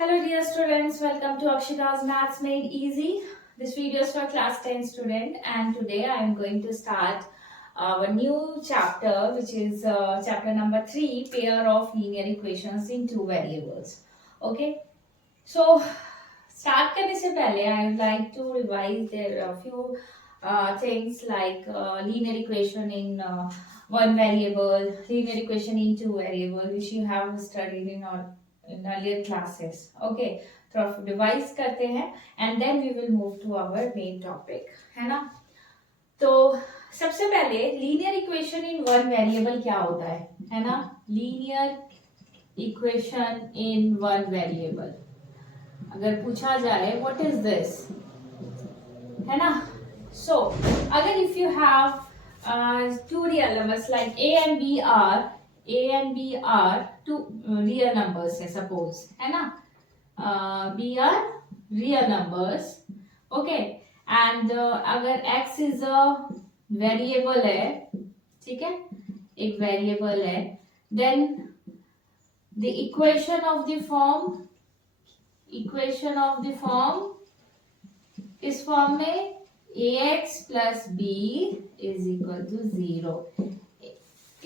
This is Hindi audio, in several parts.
Hello dear students, welcome to Akshita's Maths Made Easy. This video is for class 10 student and today I am going to start our new chapter which is chapter number 3, pair of linear equations in two variables. Okay, so start करने से पहले I would like to revise there a few things like linear equation in one variable, linear equation in two variable which you have studied in earlier classes. Okay, तो अब रिवाइज करते हैं and then we will move to our main topic, है ना? तो सबसे पहले linear equation in one variable क्या होता है ना? Linear equation in one variable अगर पूछा जाए व्हाट इज दिस, है ना? सो अगर if you have two real numbers like a and b are two real numbers है suppose, है ना? b are real numbers, okay, and अगर x is a variable है, ठीक है, एक variable है, then the equation of the form इस फॉर्म में ax plus b is equal to 0.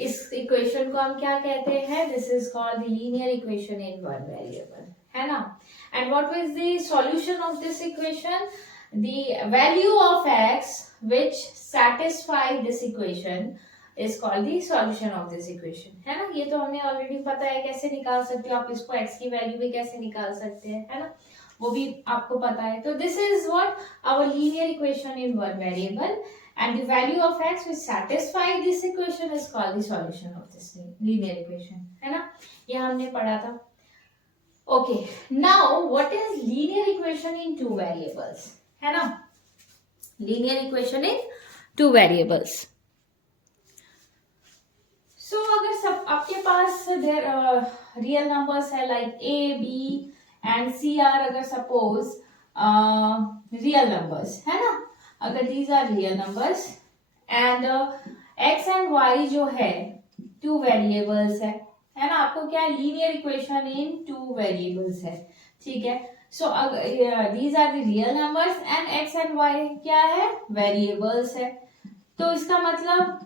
इस इक्वेशन को हम क्या कहते हैं? This is called the linear equation in one variable, है ना? And what is the solution of this equation? The value of x which satisfy this equation is called the solution of this equation, है ना? ये तो हमने ऑलरेडी पता है कैसे निकाल सकते हो आप इसको, x की वैल्यू भी कैसे निकाल सकते हैं, है ना? वो भी आपको पता है. तो this is what our linear equation in one variable and the value of x which satisfy this equation is called the solution of this linear equation, है ना? ये हमने पढ़ा था. Okay, now what is linear equation in two variables, है ना? Linear equation in two variables. So अगर सब आपके पास real numbers है like a, b and c are अगर suppose real numbers, है ना? अगर these are real numbers and x and y जो है two variables है ना? आपको क्या लीनियर इक्वेशन इन two variables है, ठीक है? सो these are the real numbers and x and y क्या है? variables है. तो इसका मतलब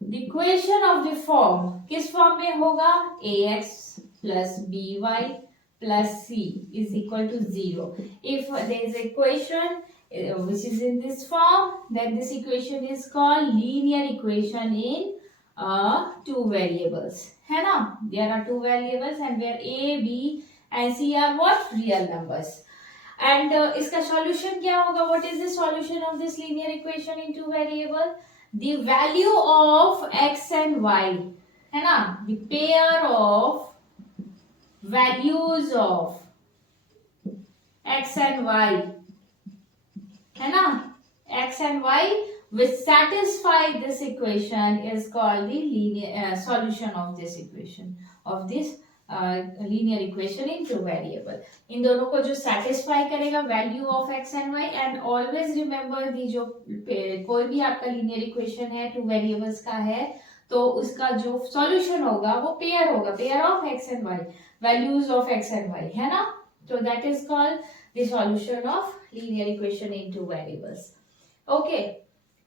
the equation of the form किस फॉर्म में होगा? ax plus by plus c is equal to 0. If there is equation which is in this form, then this equation is called linear equation in two variables, है ना? There are two variables and where a, b and c are what? Real numbers. And इसका solution क्या होगा? What is the solution of this linear equation in two variable? The value of x and y, है ना? The pair of values of x and y, है ना? x and y which satisfy this equation is called the linear solution of this equation of this linear equation in two variable. इन दोनों को जो satisfy करेगा value of x and y, and always remember the जो कोई भी आपका linear equation है two variables का है तो उसका जो solution होगा वो pair होगा, pair of x and y, values of x and y, है ना? तो that is called the solution of linear equation in two variables. Okay,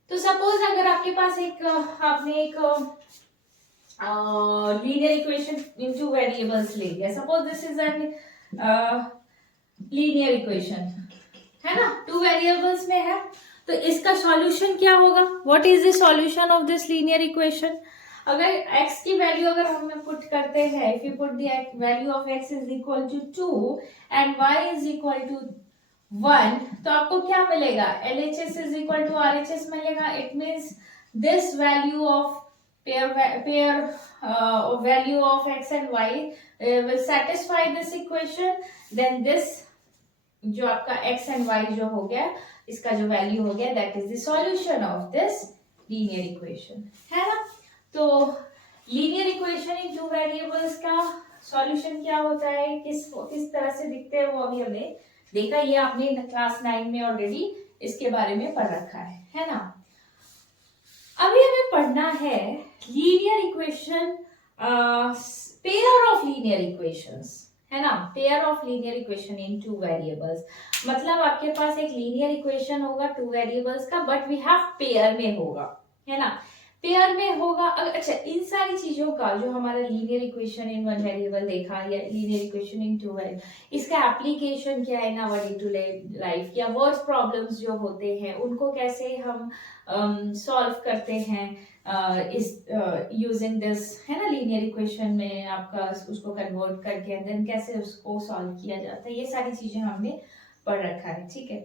तो suppose अगर आपके पास आपने एक linear equation in two variables ले लिया. Suppose this is an linear equation, है ना? two variables में है तो इसका solution क्या होगा? What is the solution of this linear equation? अगर x की वैल्यू अगर हम पुट करते हैं, if you put the value of x is equal to 2 and y is equal to 1, तो आपको क्या मिलेगा? LHS is equal to RHS मिलेगा. It means this value of pair value of x and y will satisfy this equation. Then this जो आपका x and y जो हो गया इसका जो वैल्यू हो गया that is the solution of this linear equation, है ना? तो linear equation in two variables का सॉल्यूशन क्या होता है, किस तरह से दिखते हैं वो अभी हमने देखा. ये आपने क्लास 9 में ऑलरेडी इसके बारे में पढ़ रखा है ना? अभी हमें पढ़ना है linear equation, pair of linear equations, है ना, pair of linear equation in two variables, मतलब आपके पास एक लीनियर इक्वेशन होगा टू वेरिएबल्स का, बट वी हैव पेयर में होगा, है ना, पेयर में होगा। अच्छा, इन सारी चीजों का जो हमारा linear equation in one variable देखा या linear equation in two variable, इसका एप्लीकेशन क्या है ना our day to day life, या वर्ड प्रॉब्लम्स जो होते हैं उनको कैसे हम सॉल्व करते हैं इस यूजिंग दिस, है ना, लीनियर इक्वेशन में आपका उसको कन्वर्ट करके देन कैसे उसको सॉल्व किया जाता है, ये सारी चीजें हमने पढ़ रखा है, ठीक है।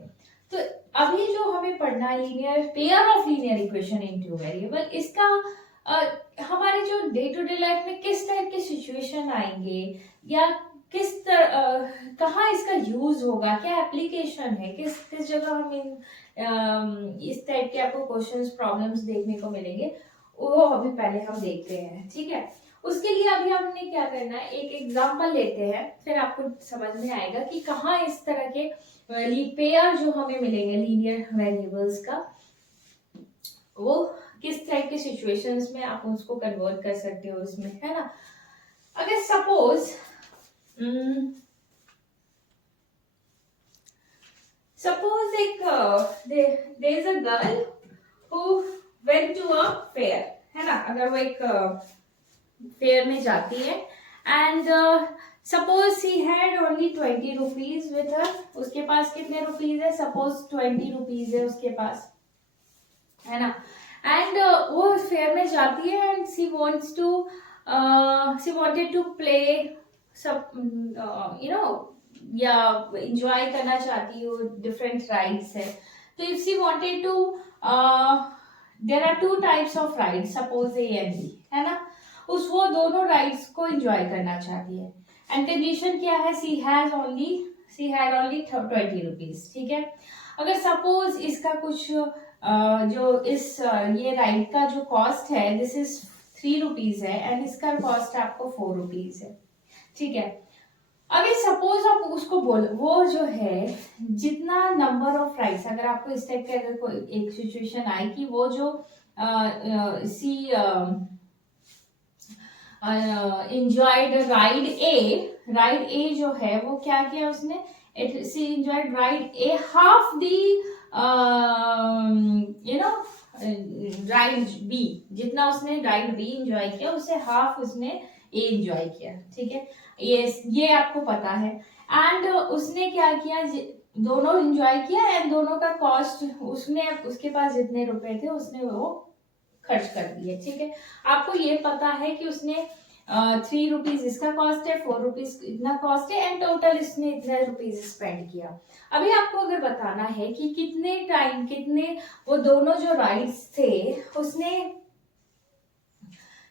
तो अभी जो हमें पढ़ना है linear pair of linear equation in two variable, इसका हमारे जो डे टू डे लाइफ में किस टाइप के सिचुएशन आएंगे या किस कहाँ इसका यूज होगा, क्या एप्लीकेशन है, किस किस जगह हम इस टाइप के आपको क्वेश्चंस प्रॉब्लम्स देखने को मिलेंगे, वो अभी पहले हम देखते हैं, ठीक है। उसके लिए अभी हमने क्या करना है, एक एग्जांपल लेते हैं, फिर आपको समझ में आएगा कि कहाँ इस तरह के पेयर जो हमें मिलेंगे लीनियर वेरिएबल्स का, वो किस टाइप के सिचुएशंस में आप उसको कन्वर्ट कर सकते हो इसमें, है ना। अगर सपोज एक there is a girl who went to a fair, है ना, अगर वो एक फेयर में जाती है and suppose she had only 20 rupees with her, उसके पास कितने रुपीज है, सपोज 20 रुपीज है उसके पास, है ना, एंड वो फेयर में जाती है and she wanted to play सब यू नो, या एंजॉय करना चाहती हो, डिफरेंट राइड्स है, तो if she wanted to there are two types of rides, suppose A and B, है ना, वो दोनों राइड्स को एंजॉय करना चाहती है एंड कंडीशन क्या है, शी हैड ओनली 20 रुपीज, ठीक है। अगर सपोज इसका कुछ जो इस ये राइड का जो कॉस्ट है दिस इज 3 रुपीज है एंड इसका कॉस्ट आपको 4 रुपीज है, ठीक है। अगर सपोज आप उसको बोलो, वो जो है जितना नंबर ऑफ राइड्स, अगर आपको इस टाइप के अगर कोई एक सिचुएशन आए कि वो जो enjoyed राइड ए जो है वो क्या किया उसने, she enjoyed ride A half the you know ride B, जितना उसने राइड बी एंजॉय किया उससे हाफ उसने ए एंजॉय किया, ठीक है, ये आपको पता है। एंड उसने क्या किया, दोनों एंजॉय किया एंड दोनों का कॉस्ट उसने, उसके पास जितने रुपए थे उसने वो खर्च कर दिए, ठीक है। आपको ये पता है कि उसने 3 रुपीज इसका कॉस्ट है, 4 रुपीज इतना कॉस्ट है एंड टोटल इसने इतना रुपीज स्पेंड किया। अभी आपको अगर बताना है कि कितने टाइम, कितने वो दोनों जो राइड्स थे उसने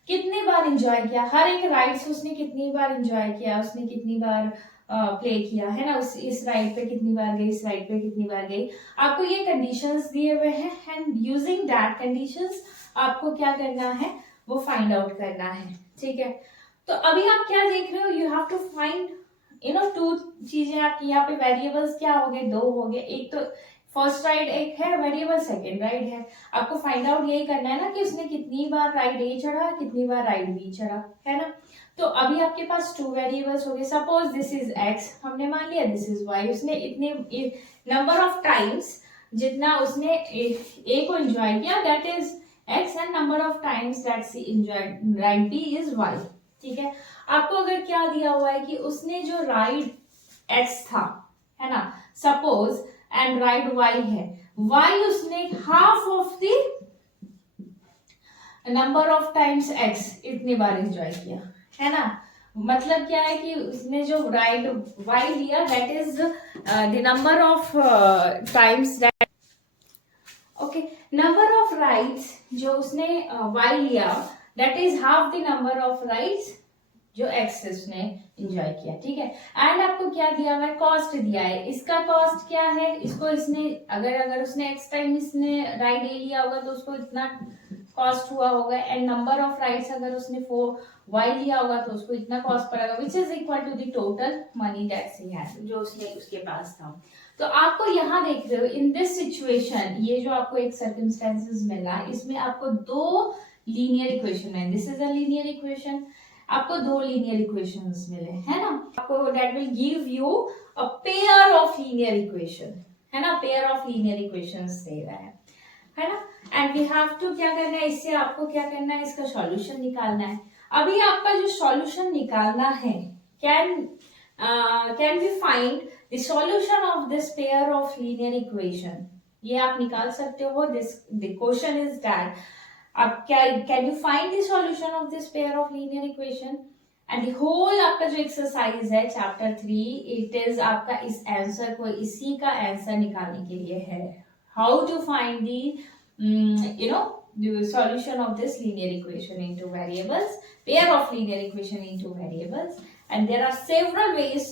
कितनी बार एंजॉय किया, हर एक राइड्स उसने कितनी बार एंजॉय किया, उसने कितनी बार प्ले किया, है ना, इस राइड पे कितनी बार गई, इस राइड पे कितनी बार गई, आपको ये कंडीशंस दिए हुए हैं एंड यूजिंग दैट कंडीशंस आपको क्या करना है, वो फाइंड आउट करना है, ठीक है। तो अभी आप क्या देख रहे हो, you have to find you know two चीजें, आपकी यहाँ पे वेरिएबल्स क्या हो गए, दो हो गए, एक तो फर्स्ट राइड एक है वेरिएबल, सेकंड राइड है, आपको फाइंड आउट यही करना है ना कि उसने कितनी बार राइड ए चढ़ा, कितनी बार राइड बी चढ़ा, है ना। तो अभी आपके पास 2 वेरिएबल्स हो गए, सपोज दिस इज एक्स हमने मान लिया, दिस इज वाई, उसने इतने नंबर ऑफ टाइम्स जितना उसने ए को एंजॉय किया that is x and number of times that she enjoyed ride B is y, ठीक है। आपको अगर क्या दिया हुआ है कि उसने जो राइड एक्स था, है ना, सपोज एंड राइड वाई है, वाई उसने half of the number of times x इतनी बार एंजॉय किया, है ना। मतलब क्या है कि उसने जो राइड वाई लिया that is the number of times that, okay, number of rides जो उसने वाई लिया that is half the number of rides जो एक्स उसने एंजॉय किया, ठीक है। एंड आपको क्या दिया हुआ है, कॉस्ट दिया है, इसका कॉस्ट क्या है, इसको इसने अगर उसने एक्स टाइम इसने राइड ए लिया होगा तो उसको इतना कॉस्ट हुआ होगा एंड नंबर ऑफ राइड्स अगर उसने 4 वाई लिया होगा तो उसको इतना कॉस्ट पड़ेगा which is equal to the total money that she had, जो उसने उसके पास था। तो आपको यहाँ देख रहे हो इन दिस सिचुएशन, ये जो आपको एक सर्कमस्टेंसेस मिला इसमें आपको 2 लीनियर इक्वेशन है, this is a linear equation आपको दो लीनियर इक्वेशंस मिले, है ना, आपको that will give you a pair of linear equation, है ना, पेयर ऑफ लीनियर इक्वेशंस दे रहा है ना। एंड वी हैव टू क्या करना है, इससे आपको क्या करना है, इसका सॉल्यूशन निकालना है। अभी आपका जो सॉल्यूशन निकालना है, can we find the solution of this pair of linear equation, ये आप निकाल सकते हो। This the question is that आप can you find the solution of this pair of linear equation. And the whole आपका जो एक्सरसाइज है चैप्टर 3, इट इज आपका इस आंसर को, इसी का आंसर निकालने के लिए है। How to find the the solution of this linear equation into variables, pair of linear equation into variables, and there are several ways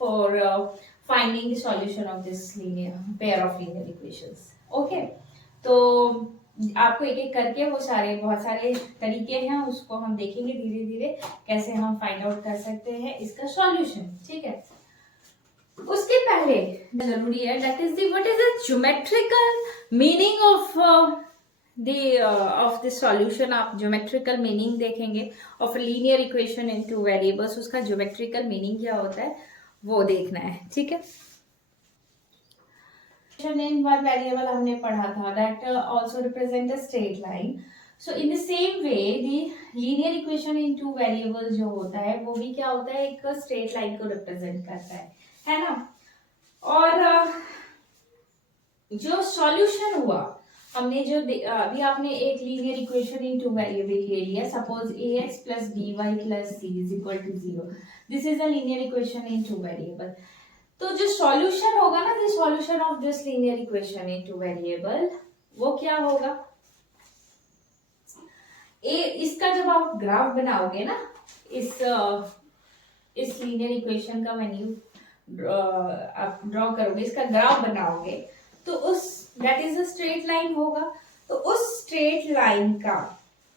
for finding the solution of this linear pair of linear equations. Okay, तो आपको एक एक करके वो सारे बहुत सारे तरीके हैं, उसको हम देखेंगे धीरे धीरे कैसे हम फाइंड आउट कर सकते हैं इसका सॉल्यूशन, ठीक है। उसके पहले जरूरी है that is the what is the geometrical meaning of of the solution। आप ज्योमेट्रिकल मीनिंग देखेंगे of linear equation in two variables, उसका ज्योमेट्रिकल मीनिंग क्या होता है वो देखना है, ठीक है। इन वन वेरिएबल हमने पढ़ा था that also represent a straight line. So in the same way the linear equation into variable जो होता है वो भी क्या होता है, एक स्ट्रेट लाइन को रिप्रेजेंट करता है ना। और जो सॉल्यूशन हुआ हमने जो अभी आपने एक linear equation in two variable ले लिया, suppose ax plus by plus c is equal to 0, this is a linear equation in two variable. तो जो सॉल्यूशन होगा ना, the solution of this linear equation in two variable वो क्या होगा, इसका जब आप ग्राफ बनाओगे ना, इस लीनियर इक्वेशन का वेन्यू आप ड्रॉ करोगे, इसका ग्राफ बनाओगे, तो उस that is a straight line होगा। तो उस स्ट्रेट लाइन का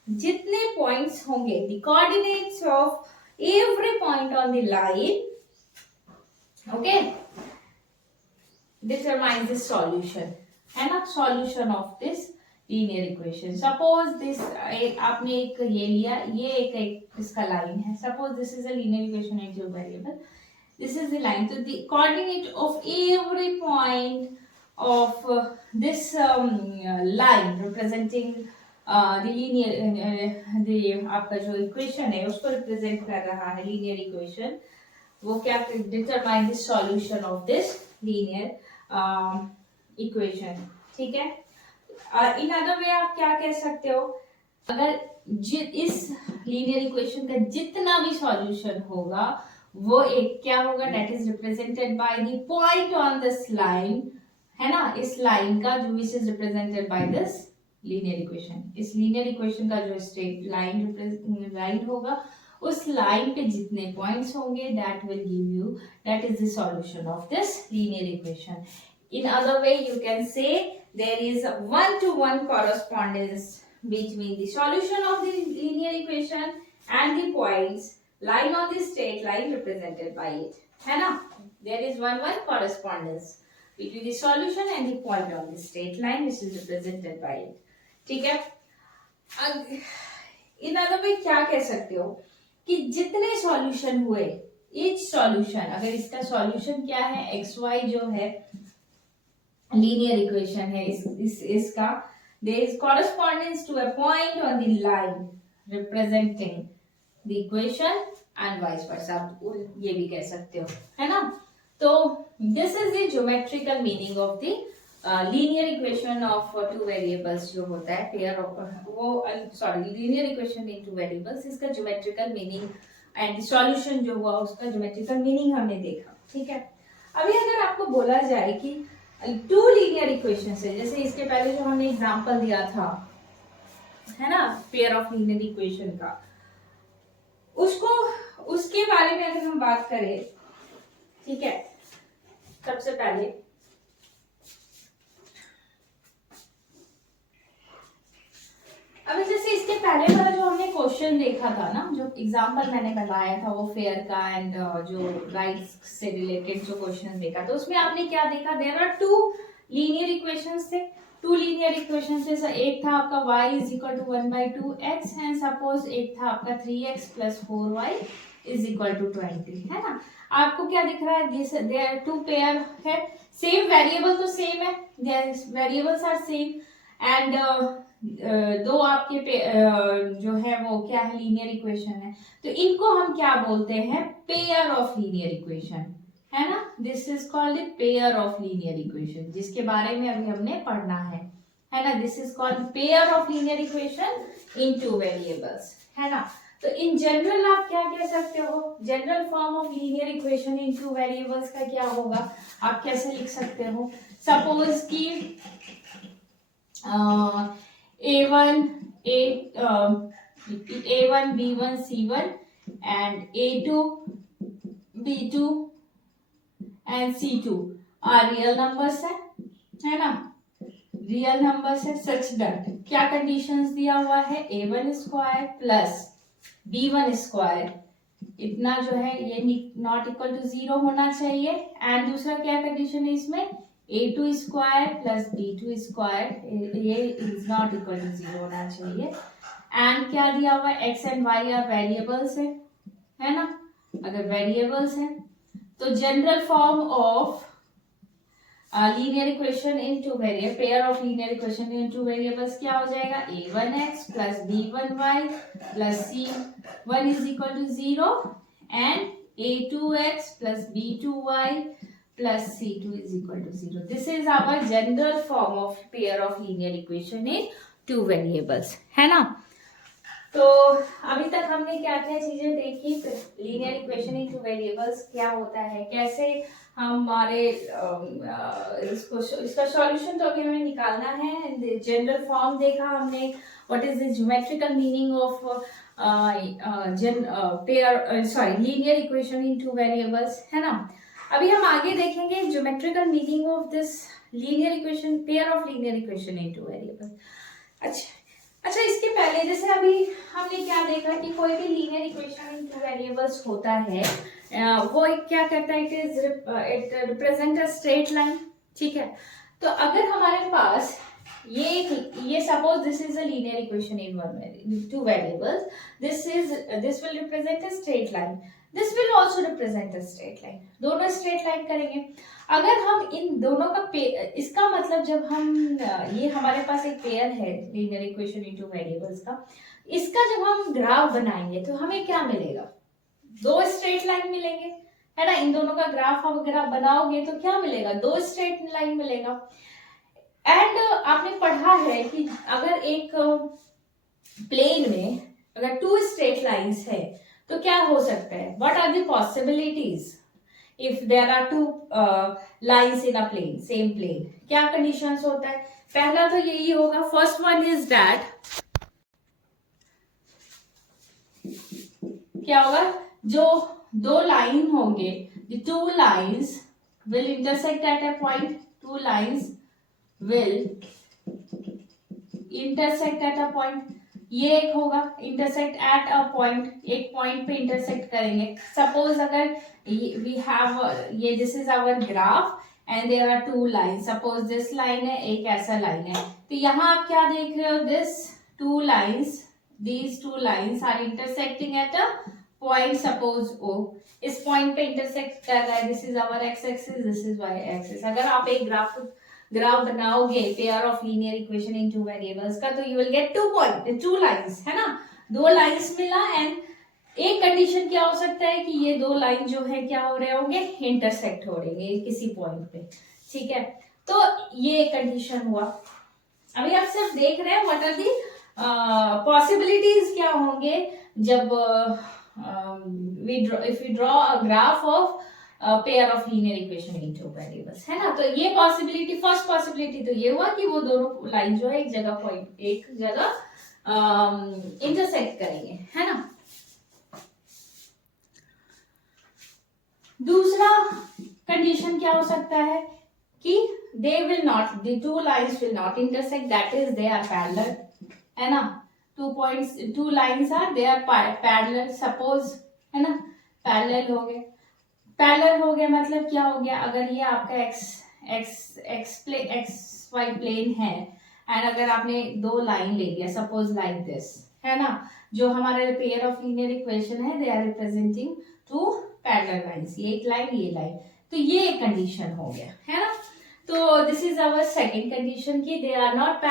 जितने पॉइंट्स होंगे, the coordinates of every point on the line, okay, determine the solution, है ना, solution of this linear equation. Suppose this आपने एक ये लिया, ये एक इसका लाइन है, suppose this is a linear equation into variable, this is the line, तो the coordinate of every point of this line representing the linear the आपका जो इक्वेशन है उसको रिप्रेजेंट कर रहा है लीनियर इक्वेशन, वो क्या determine the solution of this linear equation, ठीक है। इन अदर वे आप क्या कह सकते हो, अगर इस लीनियर इक्वेशन का जितना भी सॉल्यूशन होगा वो एक क्या होगा, that is represented by the point on this line, है ना, इस लाइन का जो which is represented by this linear equation, इस लीनियर इक्वेशन का जो स्ट्रेट लाइन होगा, उस लाइन पे जितने पॉइंट्स होंगे that will give you, that is the solution of this linear equation. In other way you can say there is 1-to-1 correspondence between the solution of the linear equation and the points lying on the straight line represented by it, है ना, there is 1-1 correspondence between the solution and the point on the straight line which is represented by it, ठीक है। इन अदर वे क्या कह सकते हो कि जितने सॉल्यूशन हुए, each सॉल्यूशन, अगर इसका सॉल्यूशन क्या है, xy जो है लीनियर इक्वेशन है, इसका there is correspondence to a point on the line representing the equation and vice versa, ये भी कह सकते हो, है ना। तो this is the geometrical meaning of the linear equation of two variables जो होता है पेयर ऑफ वो sorry linear equation in two variables, इसका ज्योमेट्रिकल मीनिंग एंड सॉल्यूशन जो हुआ उसका ज्योमेट्रिकल मीनिंग हमने देखा, ठीक है। अभी अगर आपको बोला जाए कि टू लीनियर इक्वेशन है, जैसे इसके पहले जो हमने एग्जांपल दिया था, है ना, पेयर ऑफ लीनियर इक्वेशन का, उसको उसके बारे में अगर हम बात करें, ठीक है, सबसे पहले अभी जैसे इसके पहले वाला जो हमने क्वेश्चन देखा था ना, जो एग्जांपल मैंने बनाया था वो फेयर का एंड जो राइट्स से रिलेटेड जो क्वेश्चन देखा, तो उसमें आपने क्या देखा, there are two linear equations थे, टू लीनियर इक्वेशन से एक था आपका y is equal to 1/2x and suppose एक था आपका 3x plus 4y is equal to 20, है ना। आपको क्या दिख रहा है, दिस देयर टू पेयर है, सेम वेरिएबल तो सेम है, वेरिएबल्स आर सेम एंड दो आपके जो है वो क्या है, लीनियर इक्वेशन है। तो इनको हम क्या बोलते हैं, पेयर ऑफ लीनियर इक्वेशन, है ना। This is called pair of linear equation, जिसके बारे में अभी हमने पढ़ना है ना। This is called pair of linear equation in two variables, है ना। तो इन जनरल आप क्या कह सकते हो, general form of linear equation in two variables का क्या होगा, आप कैसे लिख सकते हो। सपोज कि A1 B1 C1 and A2 B2 and C2 are real numbers है ना, रियल नंबर्स है। सच दैट क्या कंडीशंस दिया हुआ है, A1 square plus B1 square, इतना जो है ये नॉट इक्वल टू 0 होना चाहिए। एंड दूसरा क्या कंडीशन है इसमें, A2 square plus B2 square, ये इज नॉट इक्वल टू 0 होना चाहिए। एंड क्या दिया हुआ है, x and y are variables है ना। अगर वेरिएबल्स है तो general form of linear equation in two variable, pair of linear equation in two variables क्या हो जाएगा, A1x plus B1y plus C1 is equal to 0 and A2x plus B2y plus C2 is equal to 0. This is our general form of pair of linear equation in two variables, है ना। तो अभी तक हमने क्या क्या चीजें देखी, linear equation in two variables क्या होता है, कैसे हमारे इसका सॉल्यूशन तो अभी हमें निकालना है। जनरल फॉर्म देखा हमने, what is the geometrical meaning of linear equation in two variables, है ना। अभी हम आगे देखेंगे geometrical meaning of this linear equation, pair of linear equation into variable. अच्छा इसके पहले जैसे अभी हमने क्या देखा कि कोई भी लीनियर इक्वेशन इनटू वेरिएबल्स होता है, वो क्या करता है, it represent a straight line, ठीक है। तो अगर हमारे पास ये suppose this is a linear equation in two variables, this will represent a straight line, this will also represent a straight line, दोनों स्ट्रेट लाइन करेंगे। अगर हम इन दोनों का इसका मतलब जब हम ये हमारे पास एक पेयर है लीनियर इक्वेशन इनटू वेरिएबल्स का, इसका जब हम ग्राफ बनाएंगे तो हमें क्या मिलेगा, दो स्ट्रेट लाइन मिलेंगे, है ना। इन दोनों का ग्राफ अगर आप बनाओगे तो क्या मिलेगा, दो स्ट्रेट लाइन मिलेगा। एंड आपने पढ़ा है कि अगर एक प्लेन में अगर टू स्ट्रेट लाइंस है तो क्या हो सकता है, what are the possibilities if there are two lines in a plane, same plane, क्या कंडीशंस होता है। पहला तो यही होगा, फर्स्ट वन इज दैट, क्या होगा, जो दो लाइन होंगे, the two lines will intersect at a point, two lines will intersect at a point, ये एक होगा इंटरसेक्ट एट अ पॉइंट, एक पॉइंट पे इंटरसेक्ट करेंगे। सपोज अगर वी हैव ये this is our graph and there are two line, suppose this line है, एक ऐसा लाइन है, तो यहाँ आप क्या देख रहे हो, this two lines, these two lines are intersecting at a point, suppose O, इस पॉइंट पे इंटरसेक्ट कर रहा है, this is our X axis, this is Y axis. अगर आप एक ग्राफ बनाओगे pair of linear equation in two variables का, तो you will get two lines, है ना, दो लाइंस मिला। एंड एक कंडीशन क्या हो सकता है कि ये दो लाइन जो है क्या हो रहे होंगे, इंटरसेक्ट हो रहे हैं किसी पॉइंट पे, ठीक है। तो ये कंडीशन हुआ। अभी आप सिर्फ देख रहे हैं व्हाट आर दी पॉसिबिलिटीज क्या होंगे जब if we draw a graph of pair of linear equation in two variables, है ना। तो ये पॉसिबिलिटी, फर्स्ट पॉसिबिलिटी तो ये हुआ कि वो दोनों लाइन जो है एक जगह इंटरसेक्ट करेंगे, है ना। दूसरा कंडीशन क्या हो सकता है कि they will not, the two lines will not intersect, that is they are parallel, है ना। Two lines are they are parallel, suppose, है ना, पैरेलल हो गए। पैरेलल हो गया मतलब क्या हो गया, अगर ये आपका एक्स वाई प्लेन है, एंड अगर आपने दो लाइन ले लिया, सपोज लाइक दिस, है ना, जो हमारे पेयर ऑफ लीनियर इक्वेशन है, they are representing two parallel lines, ये एक लाइन, ये लाइन, तो ये एक कंडीशन हो गया, है ना। तो this is our second condition की they are not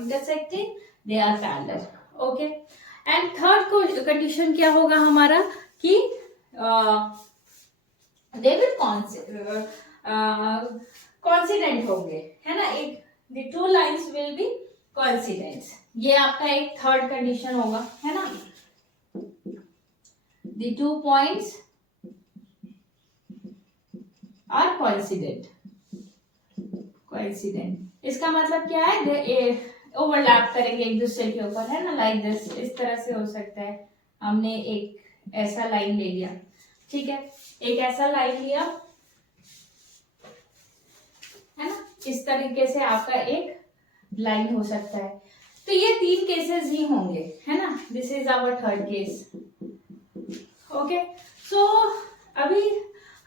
intersecting, they are parallel, okay. And third condition क्या होगा हमारा कि दे विल कॉन्सिडेंट होंगे, है ना, एक the two lines will be coincident, ये आपका एक थर्ड कंडीशन होगा, है ना। The two points are coincident, इसका मतलब क्या है, ओवरलैप करेंगे एक दूसरे के ऊपर, है ना, लाइक दिस, इस तरह से हो सकता है। हमने एक ऐसा लाइन ले लिया, ठीक है, एक ऐसा लाइन लिया, है ना, इस तरीके से आपका एक लाइन हो सकता है। तो ये तीन केसेस ही होंगे, है ना, this is our third case, okay. So अभी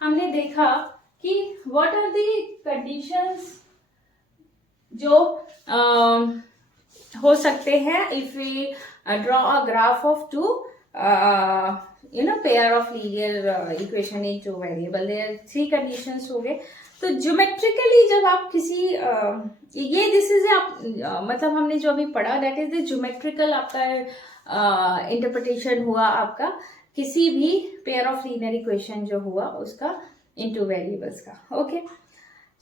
हमने देखा कि व्हाट आर दी कंडीशंस जो हो सकते हैं if we draw a graph of two pair of linear equation in two variable, there three conditions हो गए। तो ज्योमेट्रिकली जब आप किसी ये दिस इज मतलब हमने जो अभी पढ़ा दैट इज द ज्योमेट्रिकल आपका इंटरप्रिटेशन हुआ आपका किसी भी पेयर ऑफ लीनियर इक्वेशन जो हुआ उसका इनटू वेरिएबल्स का, ओके।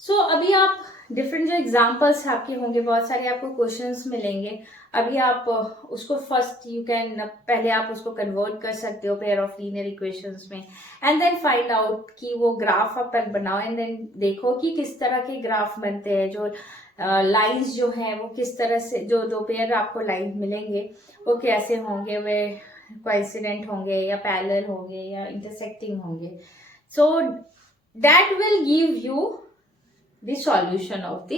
सो अभी आप डिफरेंट जो एग्जांपल्स आपके होंगे, बहुत सारे आपको क्वेश्चंस मिलेंगे। अभी आप उसको फर्स्ट यू कैन पहले आप उसको कन्वर्ट कर सकते हो पेयर ऑफ लीनियर इक्वेशंस में, एंड देन फाइंड आउट कि वो ग्राफ आप बनाओ, एंड देन देखो कि किस तरह के ग्राफ बनते हैं, जो लाइंस जो हैं वो किस तरह से, जो दो पेयर आपको लाइन मिलेंगे वो कैसे होंगे, वे कोइंसिडेंट होंगे या पैरेलल होंगे या इंटरसेक्टिंग होंगे। So that will give you the solution of the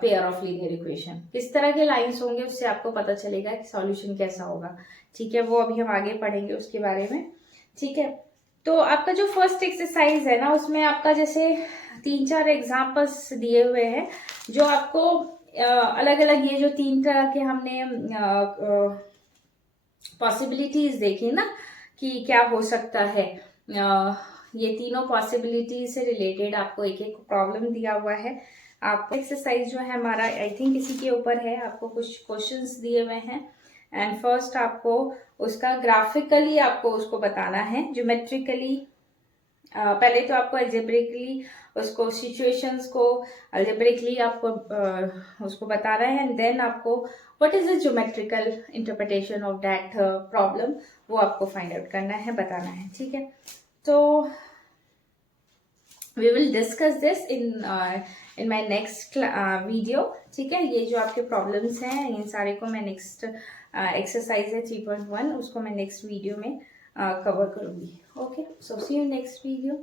pair of linear equation. किस तरह के लाइंस होंगे उससे आपको पता चलेगा कि सॉल्यूशन कैसा होगा, ठीक है, वो अभी हम आगे पढ़ेंगे उसके बारे में, ठीक है। तो आपका जो फर्स्ट एक्सरसाइज है ना, उसमें आपका जैसे 3-4 एग्जाम्पल्स दिए हुए हैं जो आपको अलग अलग, ये जो 3 तरह के हमने पॉसिबिलिटीज देखी ना कि क्या हो सकता है, ये तीनों पॉसिबिलिटी से रिलेटेड आपको एक एक प्रॉब्लम दिया हुआ है। आपको एक्सरसाइज जो है हमारा आई थिंक इसी के ऊपर है, आपको कुछ क्वेश्चंस दिए हुए हैं, एंड फर्स्ट आपको उसका ग्राफिकली आपको उसको बताना है, ज्योमेट्रिकली पहले तो आपको अलजेब्रिकली उसको सिचुएशंस को अलजेब्रिकली आपको उसको बताना है, एंड देन आपको what is the geometrical interpretation of that problem वो आपको फाइंड आउट करना है, बताना है, ठीक है। तो we will discuss this in my next video, ठीक है। ये जो आपके प्रॉब्लम्स हैं इन सारे को मैं नेक्स्ट एक्सरसाइज है 3.1 उसको मैं नेक्स्ट वीडियो में कवर करूँगी, okay. So see you next video.